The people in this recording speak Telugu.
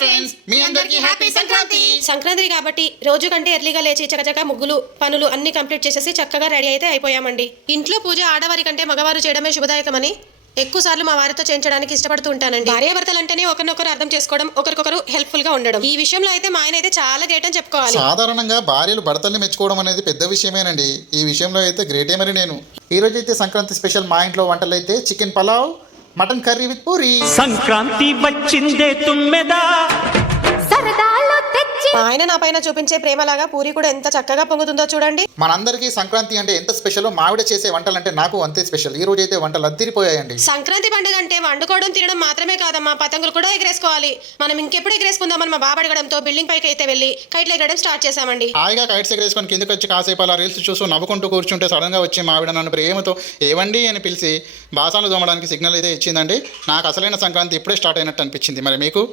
ఫ్రెండ్స్, మీ అందరికీ హ్యాపీ సంక్రాంతి. సంక్రాంతి కాబట్టి రోజు కంటే ఎర్లీగా లేచి చకచక ముగ్గులు పనులు అన్ని కంప్లీట్ చేసేసి చక్కగా రెడీ అయితే అయిపోయామండి. ఇంట్లో పూజ ఆడవారి కంటే మగవారు చేయడమే శుభదాయకమని ఎక్కువ సార్లు మా వారితో చేయించడానికి ఇష్టపడుతూ ఉంటానండి. భార్యాభర్తలు అంటేనే ఒకరినొకరు అర్థం చేసుకోవడం, ఒకరికొకరు హెల్ప్ఫుల్ గా ఉండడం. ఈ విషయంలో అయితే మా ఆయన అయితే చాలా గ్రేట్ అని చెప్పుకోవాలి. సాధారణంగా భార్యలు భర్తల్ని మెచ్చుకోవడం అనేది పెద్ద విషయమేనండి. ఈ విషయంలో అయితే గ్రేటే మరి నేను. ఈ రోజు అయితే సంక్రాంతి స్పెషల్ మా ఇంట్లో వంటలు అయితే chicken pulao, mutton curry with puri. Sankranti వచ్చిందే తుమ్మెదా, మా ఆయన నా పైన చూపించే ప్రేమలాగా పూరి కూడా ఎంత చక్కగా పొంగుతుందో చూడండి. మనందరికీ సంక్రాంతి అంటే ఎంత స్పెషల్, మావిడ చేసే వంటలు అంటే నాకు అంతే స్పెషల్. ఈ రోజు అయితే వంటలు అద్దిరిపోయాయండి. సంక్రాంతి పండుగ అంటే వండుకోవడం తినడం మాత్రమే కాదమ్మా, పతంగులు కూడా ఎగరేసుకోవాలి. మనం ఇంకెప్పుడు ఎగరేసుకుందామని మా బాబు అడగడంతో బిల్డింగ్ పైకి అయితే వెళ్ళి కైట్లు ఎగరడం స్టార్ట్ చేశామండి. హాయిగా కైట్స్ ఎగరేసుకొని కిందకి వచ్చి కాసేపు అలా రీల్స్ చూస్తూ నవ్వుకుంటూ కూర్చుంటే సడన్ గా వచ్చి మావిడ నన్ను ప్రేమతో ఏవండి అని పిలిచి బాసాలు దోమడానికి సిగ్నల్ అయితే ఇచ్చిందండి. నాకు అసలైన సంక్రాంతి ఇప్పుడే స్టార్ట్ అయినట్టు అనిపించింది. మరి మీకు?